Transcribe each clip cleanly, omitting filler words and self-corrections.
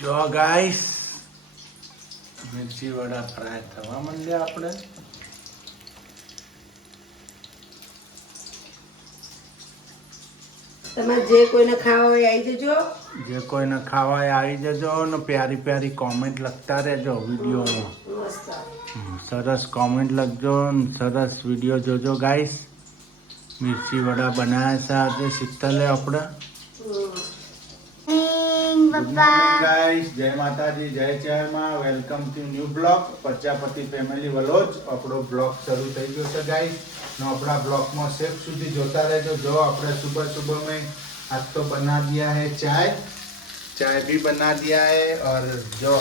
જો ગાઈસ મિર્ચી વડા ફ્રાય થવા માંડ્યા આપણે. તમારે જે કોઈને ખાવા હોય આવી જજો. જે કોઈને ખાવાય આવી જજો ને પ્યારી પ્યારી કોમેન્ટ લખતા રહેજો વિડીયોમાં. મસ્ત. સરસ કોમેન્ટ લખજો ને સરસ વિડીયો જોજો ગાઈસ. મિર્ચી વડા બનાવ્યા છે આજે શીતલે આપણે. ગાઈસ જય માતાજી, જય ચેરમાં, welcome to new blog Prajapati family vlogs. આપણો બ્લોગ શરૂ થઈ ગયો છે ગાઈસ. નો अपना ब्लॉग में सेफ સુધી જોતા રહેજો. जो આપણે सुबह सुबह में आज तो बना दिया है चाय भी बना दिया है और जो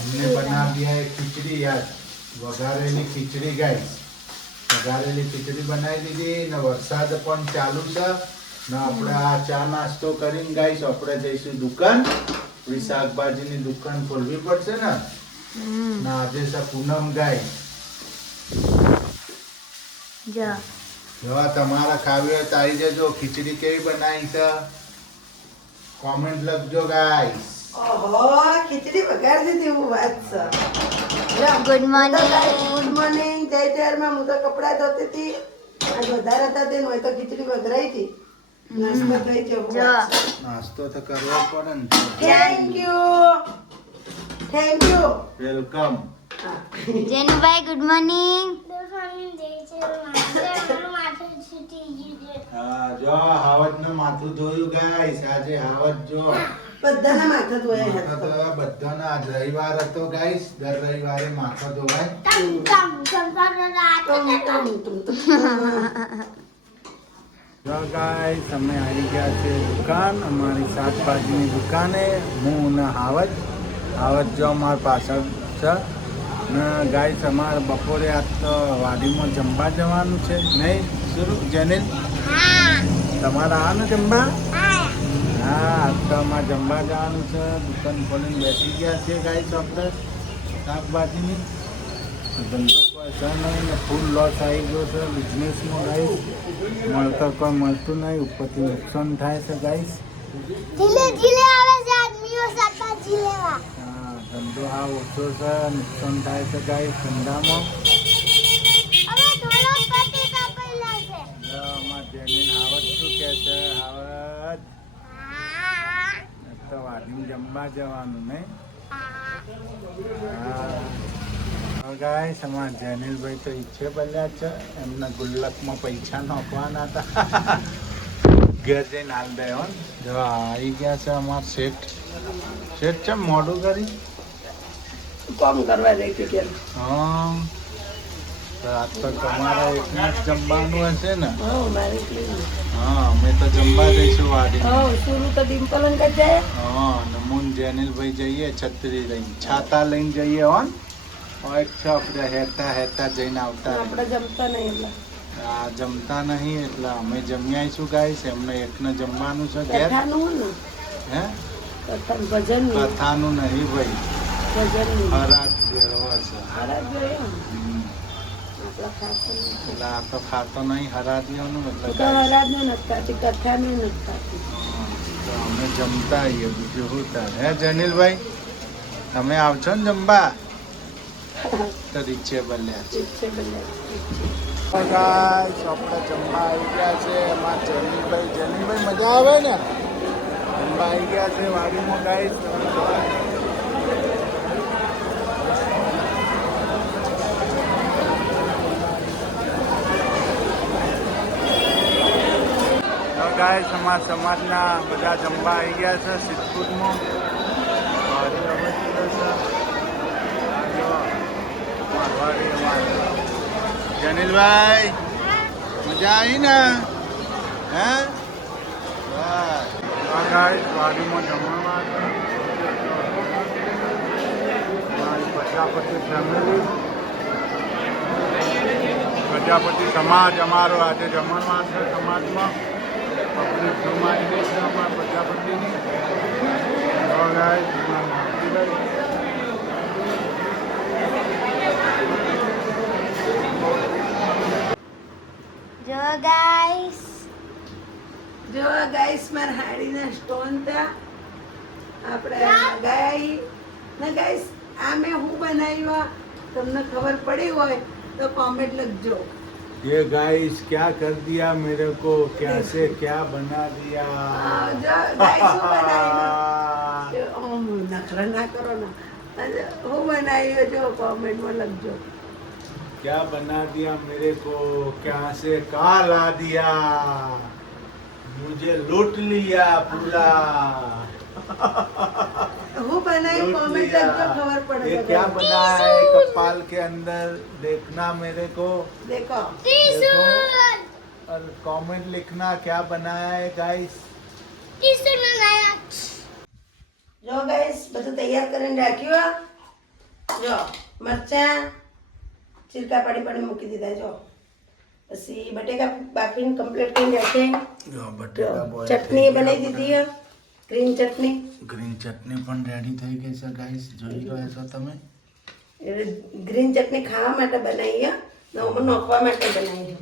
हमने बना दिया है खिचड़ी. यार વઘારેલી ખીચડી ગાઈસ, વઘારેલી ખીચડી બનાવી દીધી ને વરસાદ પણ ચાલુ છે ને આપણે આ ચા નાસ્તો કરીને ગાઈસ આપણે જઈશું દુકાન. આપણી શાકભાજીની દુકાન ખોલવી પડશે ને આજે છે પૂનમ ગાઈસ. જો તમારા ખાવી હોય તો આવી જજો. ખીચડી કેવી બનાવી છે કોમેન્ટ લખજો ગાઈસ. ઓહો, ખીચડી વઘારી દીધી એવું વાત છે. Good morning. Good morning. જય ચેરમાં. હું તો કપડા ધોતી હતી. આજ વધારે હતા તેનું હોય તો ખીચડી વઘરાઈ હતી. નાસ્તો થઈ ગયો. નાસ્તો તો કરવો પડે ને. Thank you. Thank you. Welcome. જેનુભાઈ ગુડ મોર્નિંગ. હા જો હાવજ ને માથું ધોયું ગાઈસ. આજે હાવજ જો બધાના માથા ધોયા માથા હતા. ધોયા બધાના. આજ રવિવાર હતો ગાઈસ. દર રવિવારે માથા ધોવાય. જો ગાઈસ અમે આવી ગયા છે દુકાન, અમારી શાકભાજીની દુકાને. હું ને હાવજ જો અમારા પાછળ છે ને ગાઈસ. અમારે બપોરે આજ તો વાડીમાં જમવા જવાનું છે નહીં શરૂ જેનિલ? તમારે આ ને જમવા? હા આજ તો અમારે જમવા જવાનું છે. દુકાન ખોલીને બેસી ગયા છે ગાઈસ આપણે શાકભાજીની. ધંધો કોઈ છે નહીં ને ફૂલ લોસ આવી ગયો છે બિઝનેસમાં ગાઈસ. મળતર કોઈ મળતું નહીં, ઉપરથી નુકસાન થાય છે ગાઈસ. હા ધંધો આ ઓછો છે, નુકસાન થાય છે ગાઈસ ધંધામાં. અમારે જેની હાવજ શું કહે છે? હાવજ તો વાડીને જમવા જવાનું નહીં? હા ગાઈસ અમારા જેનિલભાઈ તો ઈચ્છે બોલ્યા છે. એમના ગુલ્લકમાં પૈસા નાખવાના હતા. ઘેર જઈને હાલ દે હો. જો આવી ગયા છે અમારા શેઠ. શેઠ છે મોડું કરી કામ કરવા રહી કે હા. તો આજ તો તમારા એકના જ જમવાનું હશે ને? હા અમે તો જમવા જઈશું વાડી. શુરુ તો ડિમ્પલ અંકલ જાય. હા નમૂન જેનિલભાઈ જઈએ છત્રી લઈને, છાતા લઈને જઈએ હો. એક છે આપણે હેતા જઈને આવતા આપણે જમતા નહીં એટલે આ જમતા નહીં એટલે અમે જમી આવીશું ગાઈસ. એમને એકને જમવાનું છે ઘેર. કથાનું ને હે ભજન કથાનું નહીં ભાઈ, ભજન હરાજ ભેળવો છે. હરાજ જોઈએ હમ. આપણા ખાતું એટલે આ તો ખાતો નહીં હરાજીઓનું એટલે તો guys, હરાજનું નથી ખાતી, કથાનું નથી ખાતી. તો અમે જમતા આવીએ બીજું શું તાર. હે જનીલભાઈ તમે આવશો ને જમવા? તો રીચે બલ્યા છે. ઠીક છે ભલે. ગાઈસ આપણે જમવા આવી ગયા છે. એમાં જનીલભાઈ મજા આવે ને? જમવા આવી ગયા છે વાડીમાં ગાઈસ. ગાઈસ અમારા સમાજના બધા જમવા આવી ગયા છે સિદ્ધપુરમાં. જનીલભાઈ મજા આવી ને? હે ગાઈસ વાડીમાં જમવામાં પ્રજાપતિ ફેમિલી, પ્રજાપતિ સમાજ અમારો આજે જમણમાં છે. સમાજમાં પબ્લિક જમાઈ ગઈ છે અમારા પ્રજાપતિની. જો ગાઈસ જો ગાઈસ મારા હાડીના સ્ટોન હતા આપણે ગાય ને ગાઈસ આ મેં હું બનાવ્યા તમને ખબર પડી હોય તો કોમેન્ટ લખજો. ये गाइस क्या कर दिया मेरे को कैसे क्या बना दिया જો ગાઈસ હું બનાવ્યું નખરા ના કરો ના. હું બનાવ્યું જો કોમેન્ટમાં લખજો. क्या बना दिया मेरे को क्या से कहा ला दिया मुझे लूट लिया पूरा હું બનાવ્યું કોમેન્ટ લખજો ખબર પડે. ये તો क्या ગાઈસ. बना है कपाल के अंदर देखना मेरे को દેખો देखो और कमेंट लिखना क्या बनाया है गाइस જો ગાઈસ બધું તૈયાર કરીને રાખ્યું હો. જો મરચાં ચીરકા પાડી પાડી મૂકી દીધા. જો પછી બટેકા બાફીને કમ્પ્લીટ કરીને રાખે. જો જો ચટણી બનાવી દીધી હે, ગ્રીન ચટણી. ગ્રીન ચટણી પણ રેડી થઈ ગઈ છે ગાઈસ જોઈ લો છો તમે. ગ્રીન ચટણી ખાવા માટે બનાવી હે, નવમાં નોખવા માટે બનાવી છે.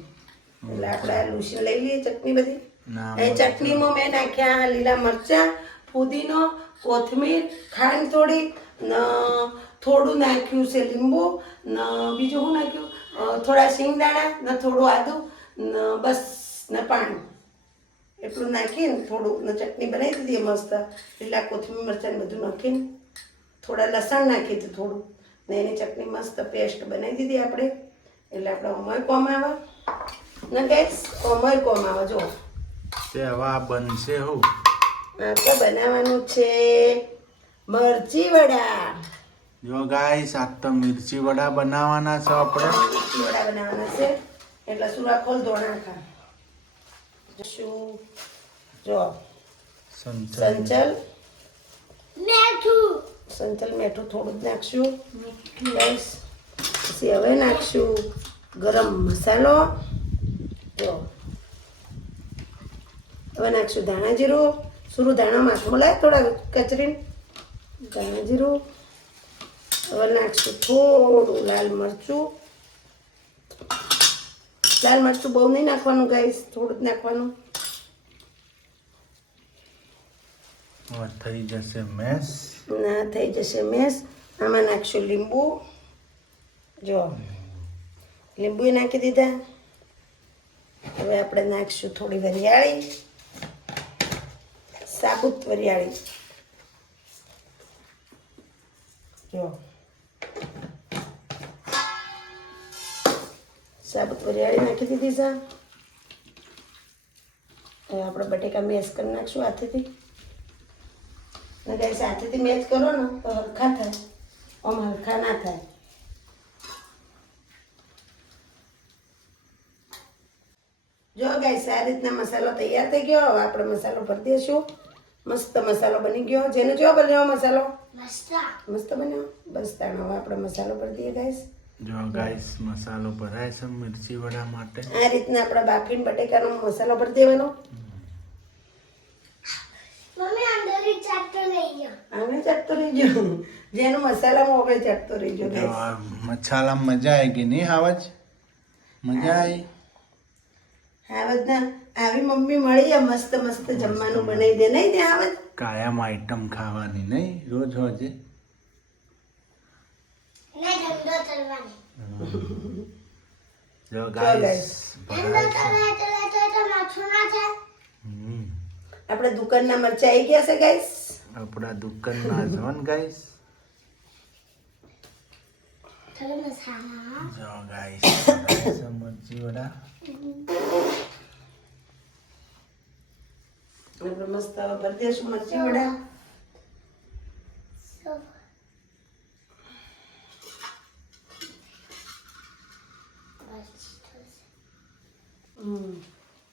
એટલે આપણે આ લૂસી લઈ લઈએ ચટણી બધી. ના એ ચટણીમાં મેં નાખ્યા લીલા મરચાં, ફુદીનો, કોથમીર, ખાંડ થોડી ને થોડું નાખ્યું છે લીંબુ ને બીજું શું નાખ્યું થોડા સિંગદાણા ને થોડું આદું ને બસ ને પાણી એટલું નાખીને થોડું ને ચટણી બનાવી દીધી મસ્ત. લીલા કોથમીર મરચાં ને બધું નાખીને થોડા લસણ નાખી દીધું થોડું ને એની ચટણી મસ્ત પેસ્ટ બનાવી દીધી આપણે. એટલે આપણે અમર કોમ આવે ને ગેસ અમર કોમ આવે. જો તે હવે આ બનશે હું આપણે બનાવવાનું છે મરચી વડા. જો ગાઈસ આ તો મિર્ચી વડા બનાવવાના છે આપણે. મરચી વડા બનાવવાના છે એટલે સુરા ખોલ ધોણા ખા શું. જો સંચલ સંચલ મીઠું થોડું જ નાખશું ગાઈસ. પછી હવે નાખશું ગરમ મસાલો. જો હવે નાખશું ધાણા જીરું. સુરું ધાણા માથું લાય થોડા કચરીને ધાણા જીરું. હવે નાખશું થોડું લાલ મરચું. લાલ મરચું બહુ નહીં નાખવાનું ગાઈસ, થોડું જ નાખવાનું. હવે થઈ જશે મેસ. ના થઈ જશે મેસ. આમાં નાખશું લીંબુ. જો લીંબુ નાખી દીધા. હવે આપણે નાખશું થોડી વરિયાળી, સાબુત વરિયાળી. જો સાબુત વરિયાળી નાખી દીધી છે. હવે આપણે બટેકા મેશ કરી નાખશું હાથેથી. અને ગાઈસ હાથેથી મેચ કરો ને તો હરખા થાય, આમ હરખા ના થાય. જો ગાઈસ આ રીતના મસાલો તૈયાર થઈ ગયો. હવે આપણે મસાલો ભરી દઈશું. મસ્ત મસાલો બની ગયો. જેને જો બન્યો મસાલો મસ્ત બન્યો. બસ તાણો હવે આપણે મસાલો ભરી દઈએ ગાઈસ. જો ગાઈસ મસાલો ભરાય છે મિર્ચી વડા માટે. આ રીતના આપણે બાફીને બટેકાનો મસાલો ભરી દેવાનો. આને ચટતો રહી ગયો. જેનું મસાલામાં આપણે ચટતો રહી ગયો જો ગાઈસ. આ મસાલામાં મજા આવેગી નહીં આવાજ મજા આવી. આવત ના આવી મમ્મી મળી આ મસ્ત મસ્ત જમવાનું બનાવી દે નહીં તે આવત. કાયમ આઈટમ ખાવાની નહીં રોજ હોજે. જો ગાઈસ આપણે દુકાનના મરચા આવી ગયા છે ગાઈસ. આપણા દુકાનના જવન ગાઈસ. જો ગાઈસ મરચી વડા આપણે મસ્ત હવે ભરી દઈશું મરચી વડા.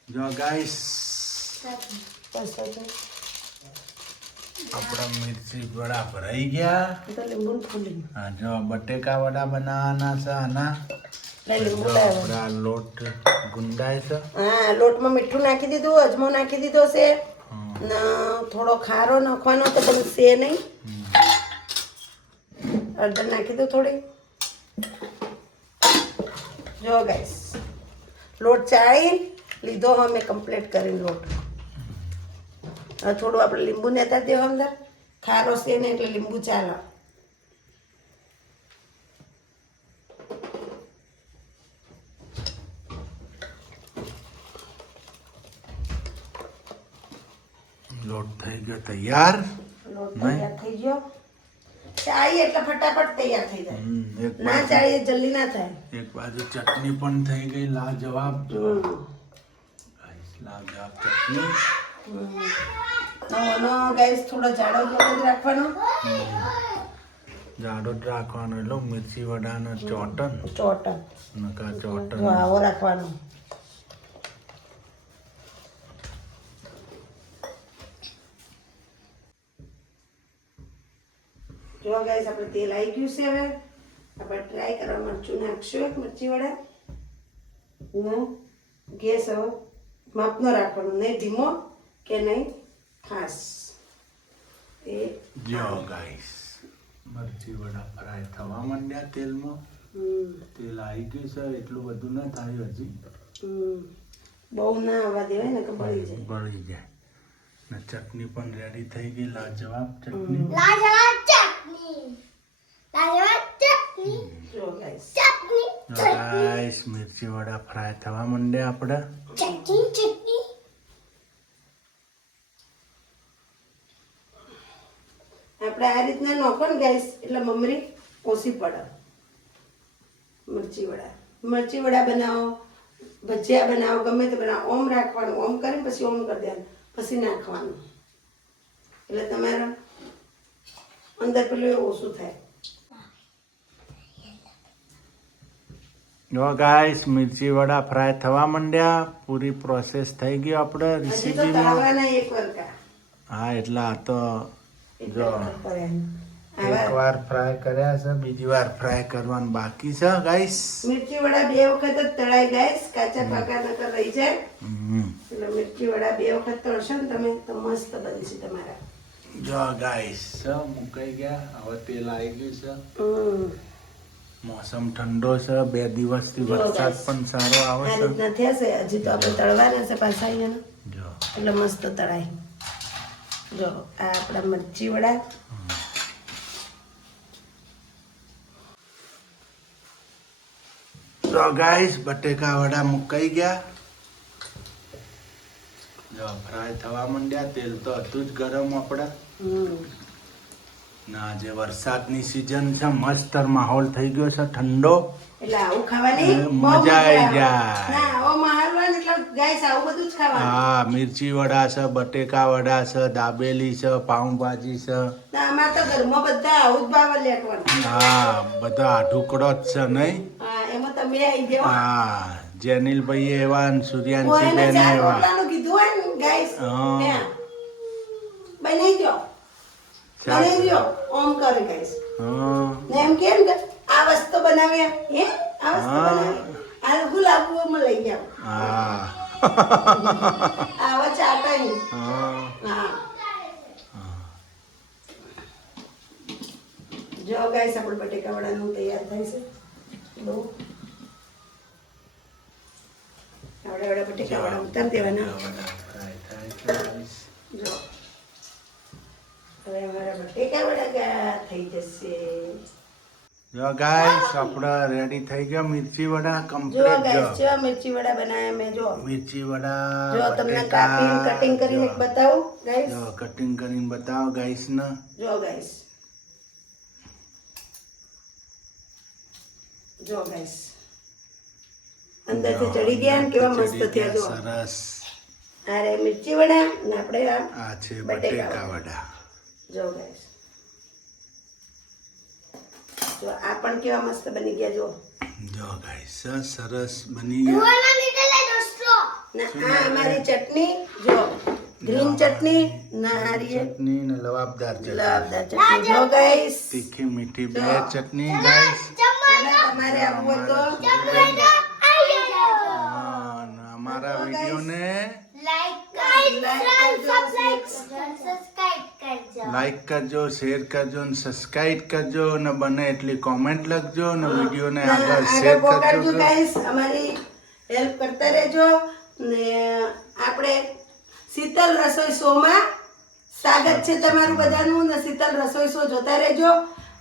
જો ગાઈસ બસ હવે આપણા મિર્ચી વડા ભરાઈ ગયા. તો લીંબુ ફૂલી હા જો બટેકા વડા બનાવવાના છે આના. લીંબુ જો લાવ્યો. આપણા લોટ ગુંદાય છે. હા લોટમાં મીઠું નાખી દીધું, અજમો નાખી દીધો છે ને થોડો ખારો નાખવાનો તો બનશે નહીં. હળદર નાખી દો થોડી. જો ગાઈસ લોટ ચાળી લીધો અમે કમ્પ્લીટ કરીને લોટ. હવે થોડું આપણે લીંબુ નેતા દેવો અંદર ખારો છે ને એટલે લીંબુ ચાલે. લોટ થઈ ગયો તૈયાર. લોટ તૈયાર થઈ ગયો. ચાળી એટલે ફટાફટ તૈયાર થઈ જાય. એક ના બાજુ ચાળીએ જલ્દી ના થાય. એક બાજુ ચટણી પણ થઈ ગઈ લાજવાબ. જો હમ. ગાઈસ લાજવાબ ચટણી. નો ગાઈસ થોડો જાડો જ રાખવાનો. જાડો જ રાખવાનો એટલે મિર્ચી વડાનો ચોટન ચોટન નકા ચોટન. જો આવો રાખવાનો. જો ગાઈસ આપણે તેલ આવી ગયું છે. હવે આપણે ટ્રાય કરવા મરચું નાખશું. એક મરચી વડા ને ગેસ હવે માપનો રાખવાનો, નહીં ધીમો કે નહીં ફાસ. એ જો ગાઈસ મરચી વડા ફ્રાય થવા માંડ્યા તેલમાં. તેલ આવી ગયું છે, એટલું બધું ના થાય હજી. બહુ ના આવવા દેવાય ને કે બળી જાય. બળી જાય. ને ચટણી પણ રેડી થઈ ગઈ લાજવાબ ચટણી. જો ગાઈસ ગાઈસ મિર્ચી વડા ફ્રાય થવા માંડ્યા આપણે. આપણે આ રીતના નોખો ને ગાઈસ એટલે મમરી ઓછી પડે. મરચી વડા બનાવો, ભજીયા બનાવો, ગમે તે બનાવો, ઓમ રાખવાનું. ઓમ કરીને પછી ઓમ કરી દેવાનું, પછી નાખવાનું. એટલે તમારે અંદર પેલું ઓછું થાય. જો ગાઈસ મિર્ચી વડા ફ્રાય થવા માંડ્યા. પૂરી પ્રોસેસ થઈ ગઈ આપણે હજી તો રેસીપીમાં. તળવાના એક વરકા. હા એટલે આ તો એક જો વરકા કર્યા. એક વાર ફ્રાય કર્યા છે, બીજી વાર ફ્રાય કરવાનું બાકી છે ગાઈસ. મિર્ચી વડા 2 વખત જ તળાય ગાઈસ, કાચા પાકા નકર રહી જાય. એટલે મિર્ચી વડા 2 વખત તળશો ને તમે તો મસ્ત બનશે તમારા. જો ગાઈસ મુકાઈ ગયા. હવે તેલ આવી ગયું છે. મોસમ ઠંડો છે, 2 દિવસથી જો વરસાદ guys, પણ સારો આવે આ છે. રીતના થયા છે. હજી તો આપણે તળવાના છે પાછા અહીંયા, જો એટલે મસ્ત તળાય. જો આ આપણા મરચી વડા. તો ગાઈસ બટેકા વડા મુકાઈ ગયા. જો ફ્રાય થવા માંડ્યા. તેલ તો હતું જ ગરમ આપણે. ના આજે વરસાદની સિઝન છે, મસ્ત માહોલ થઈ ગયો છે ઠંડો. એટલે આવું ખાવાની બહુ મજા આવી આવે. જાય. ના આવો માહોલ હોય ને એટલે ગાઈસ આવું બધું જ ખાવાનું. હા મિર્ચી વડા છે, બટેકા વડા છે, દાબેલી છે, પાઉંભાજી છે. ના અમારે તો ઘરમાં બધા આવું જ ભાવ લેટવાનું. હા બધા ઢુકડો જ છે નહીં. હા એમાં તમે આવી જાઓ. હા જેનિલભાઈ એવા ને સૂર્યાંશી કોઈને બેન 4 એવા. રોટલાનું કીધું હોય ને ગાઈસ, હા. ત્યાં બનાવી દો. બનાવી દો ઓમ કરે ગાઈસ. હા ને એમ કેમ કે આ વસ્તુ બનાવ્યા હે આ વસ્તુ હા. બનાવી આ ગુલાબમાં લઈ જાઓ. હા આવા ચાટા અહીં. હા હા જો ગાઈસ આપણે બટેકા વડાનું તૈયાર થાય છે. બહુ આવડા આવડા બટેકા વડા ઉતારી દેવાના. જો હવે અમારા બટેકા વડા થઈ જશે. જો ગાઈસ આપડા રેડી થઈ ગયા મિર્ચી વડા જો કમ્પ્લીટ. ગાઈસ જો જો મિર્ચી વડા બનાવ્યા મેં. જો મિર્ચી વડા જો તમને બટેકા. કટિંગ કરીને એક બતાવું ગાઈસ. જો કટિંગ કરીને બતાવો ગાઈસ ને. જો ગાઈસ જો ગાઈસ અંદરથી ચડી ગયા ને કેવા મસ્ત થયા. જો સરસ. આ રે મિર્ચી વડા ને આપણે આ છે બટેકા બટેકા વડા. જો ગાઈસ જો આ પણ કેવા મસ્ત બની ગયા. જો જો ગાઈસ સરસ બની ગયા. ને આ અમારી ચટણી. જો ગ્રીન ચટણી નારિયેળ ચટણી ને લવાબદાર ચટણી. લવદાર ચટણી. જો ગાઈસ તીખી મીઠી બે ચટણી ગાઈસ. તમારે આવવું હોય તો હા, અને અમારા વિડીયોને લાઈક કરજો, શેર કરજો અને સબસ્ક્રાઇબ કરજો અને બને એટલી કોમેન્ટ લખજો અને વિડીયોને આગળ શેર આગળ પહોંચાડજો કરજો. ગાઈસ. અમારી હેલ્પ કરતા રહેજો ને આપણે શીતલ રસોઈ શોમાં સ્વાગત છે તમારું બધાનું ને શીતલ રસોઈ શો જોતા રહેજો.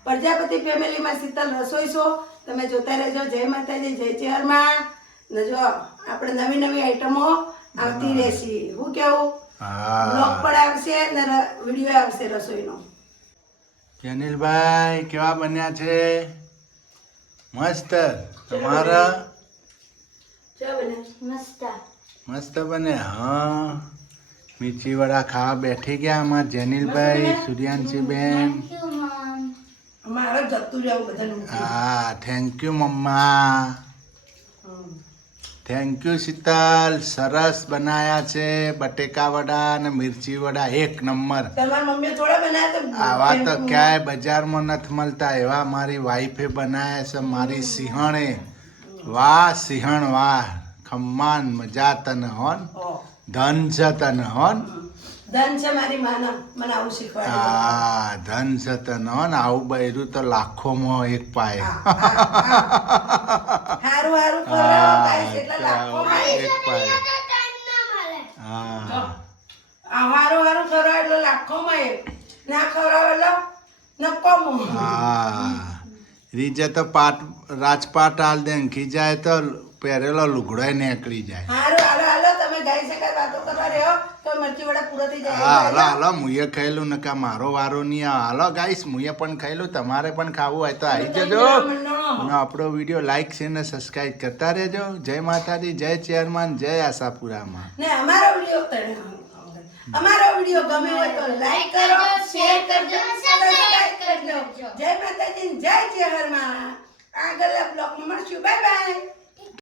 પ્રજાપતિ ફેમિલીમાં શીતલ રસોઈ શો તમે જોતા રહેજો. જય માતાજી, જય ચેરમાં. ને જો આપણે નવી નવી આઈટમો આવતી રહેશે. હું કેવું બ્લોગ હા પણ આવશે ને વિડીયો આવશે રસોઈનો. જેનિલભાઈ કેવા બન્યા છે? મસ્ત. તમારા જો બને મસ્ત મસ્ત બને. હા મિર્ચી વડા ખાવા બેઠી ગયા અમાર જેનિલભાઈ, સૂર્યાંશીબેન. થેન્ક યુ મમ. અમારે જતું રહેવું બધાનું. હા thank you mamma. Thank you Sheetal. સરસ બનાયા છે બટેકા વડા અને મિર્ચી વડા એક નંબર. તમારી મમ્મીએ થોડા બનાવ્યા તો આવા તો ક્યાંય બજારમાં નથી મળતા એવા મારી વાઈફે બનાયા છે મારી સિંહણે. વાહ સિંહણ વાહ. ખમ્માન મજા તને હોન. ઓહ, ધન છે તને હોન. ધન છે મારી માના મને આવું શીખવાડ્યું. હા ધન છે તને હોન. આવું બૈરું તો લાખોમાં એક પાય. હારું હારું ખવડાવો guys, એટલે લાખોમાં એક. એક પાય. હા હારું હારું ખવડાવો એટલે લાખોમાં એક. ના ખવડાવો એટલે નક્કોમાં. હા રીજે તો પાટ રાજપાટ હાલ દે ખીજાય તો પહેરેલો લુગડો નીકળી જાય. હારું હાલો હાલો તમે ગાઈ શકાય વાતો કરવા રહ્યો તો મરચી વડા પૂરો થઈ જાય. હા હાલો હાલો મુએ ખાયેલું નકા મારો વારો નહીં આવે. હાલો ગાઈસ મુએ પણ ખાયેલું તમારે પણ ખાવું હોય તો આવી જજો. અને આપણો વિડીયો લાઈક છે ને સબસ્ક્રાઇબ કરતા રહેજો. જય માતાજી, જય ચેરમાન, જય આશાપુરામાં. ને અમારો વિડીયો ગમે હોય તો લાઈક કરો, શેર કરજો, સબસ્ક્રાઇબ કરજો. જય માતાજી, જય ચેહરમાં. આગળના બ્લોગમાં મળશું. Bye bye.